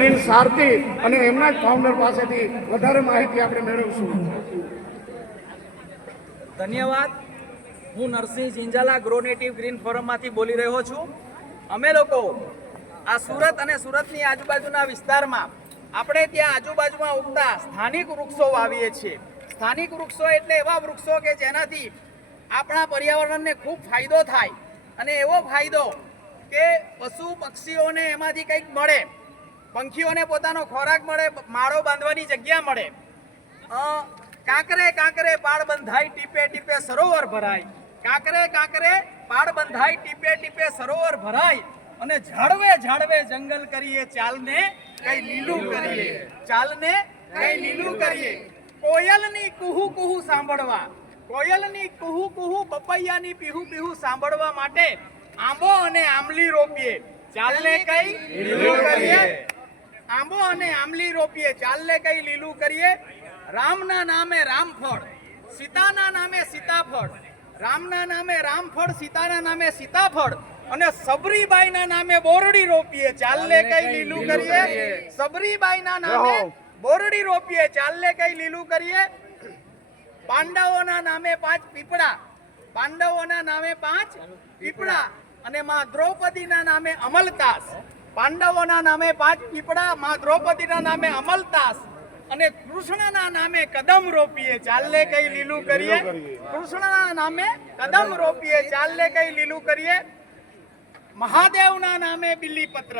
Green સારથી અને એમના જ ફાઉન્ડર પાસેથી વધારે માહિતી આપણે મેળવશું. ધન્યવાદ. હું નરસિંહ જિંજાલા ગ્રો નેટિવ ગ્રીન ફોરમમાંથી બોલી રહ્યો છું. અમે લોકો આ સુરત અને સુરતની આજુબાજુના વિસ્તારમાં આપણે ત્યાં આજુબાજુમાં ઉગતા સ્થાનિક વૃક્ષો વાવીએ છીએ. સ્થાનિક વૃક્ષો એટલે એવા વૃક્ષો કે જેનાથી આપણા પર્યાવરણને ખૂબ ફાયદો થાય, અને એવો ફાયદો કે પશુ પક્ષીઓને એમાંથી કંઈક મળે, પંખીઓને પોતાનો ખોરાક મળે, માળો બાંધવાની જગ્યા મળે, કાંકરે કાંકરે પાળ બંધાય, ટીપે ટીપે સરોવર ભરાય, કાંકરે કાંકરે પાળ બંધાય, ટીપે ટીપે સરોવર ભરાય, અને ઝાડવે ઝાડવે જંગલ કરીએ, ચાલને કઈ લીલું કરીએ, ચાલને કઈ લીલું કરીએ. કોયલની કુહુ કુહુ સાંભળવા, કોયલની કુહુ કુહુ, પપૈયાની પીહુ પીહુ સાંભળવા માટે આંબો અને આમલી રોપીએ, ચાલને કઈ લીલું કરીએ. આંબો અને આમલી રોપીએ, ચાલને કઈ લીલું કરીએ. રામના નામે રામફળ, સીતાના નામે સીતાફળ, રામના નામે રામફળ, સીતાના નામે સીતાફળ, અને સબરીબાઈના નામે બોરડી રોપીએ, ચાલને કઈ લીલું કરીએ. સબરીબાઈના નામે બોરડી રોપીએ, ચાલને કઈ લીલું કરીએ. પાંડવોના નામે 5 પીપળા, પાંડવોના નામે 5 પીપળા, અને માં દ્રૌપદીના નામે અમલતાસ. પાંડવોના નામે 5 પીપળા, માં દ્રૌપદીના નામે અમલતાસ, અને કૃષ્ણના નામે કદમ રોપીએ, ચાલને કઈ લીલું કરીએ. કૃષ્ણના નામે કદમ રોપીએ, ચાલને કઈ લીલું કરીએ. મહાદેવના નામે બિલીપત્ર,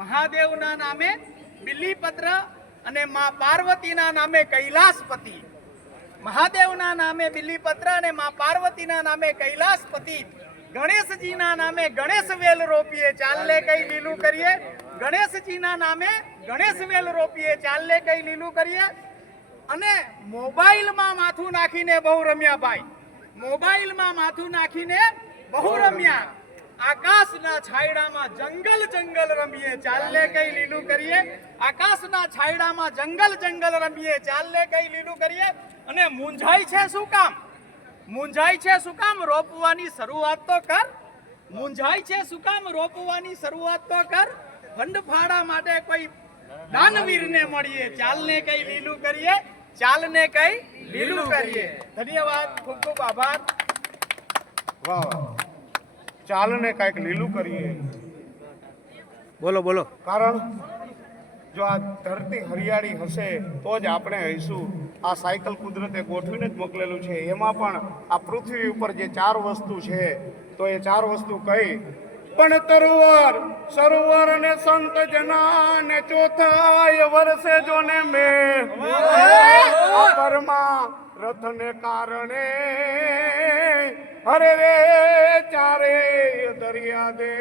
મહાદેવના નામે બિલીપત્ર, અને માં પાર્વતીના નામે કૈલાસપતિ. મહાદેવના નામે બિલીપત્ર અને માં પાર્વતીના નામે કૈલાસપતિ. ગણેશજીના નામે ગણેશ વેલ રોપીએ, ચાલને કઈ લીલું કરીએ. ગણેશજીના નામે ગણેશ વેલ રોપીએ, ચાલને કઈ લીલું કરીએ. અને મોબાઈલમાં માથું નાખીને બહુ રમ્યા ભાઈ, મોબાઈલમાં માથું નાખીને બહુ રમ્યા. આકાશના છાયડામાં જંગલ જંગલ રમીએ, ચાલને કઈ લીલું કરીએ. આકાશના છાયડામાં જંગલ જંગલ રમીએ, ચાલને કઈ લીલું કરીએ. અને મૂંઝાય છે શું કામ, મૂંઝાય છે શું કામ, રોપવાની શરૂઆત તો કર. મૂંઝાય છે શું કામ, રોપવાની શરૂઆત તો કર. ફંડફાળા માટે કોઈ દાનવીરને મળીએ, ચાલને કઈ લીલું કરીએ, ચાલને કઈ લીલું કરીએ. ધન્યવાદ, ખૂબ ખૂબ આભાર. વાહ, ચાલને કઈક લીલું કરીએ. બોલો બોલો. કારણ જો આ ધરતી હરિયાળી હશે તો જ આપણે હઈશું. આ સાયકલ કુદરતે ગોઠવીને જ મોકલેલું છે. એમાં પણ આ પૃથ્વી ઉપર જે 4 વસ્તુ છે, તો એ 4 વસ્તુ કઈ? પણ તરવાર, સરોવર અને સંત જના ને ચોથાય વર્ષે જોને મેં પરમાં રથને કારણે હરે રે ચારે દરિયા દે.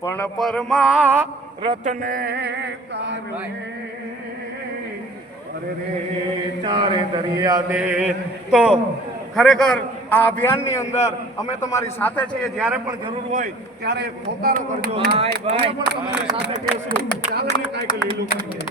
પણ પરમાં રથને કારણે અરે રે ચારે દરિયા દે. તો ખરેખર આ અભિયાનની અંદર અમે તમારી સાથે છીએ. જ્યારે પણ જરૂર હોય ત્યારે પોકારો કરજો, અમે પણ તમારી સાથે કહીશું. ચાલો ને કાંઈક લીલું કરીએ.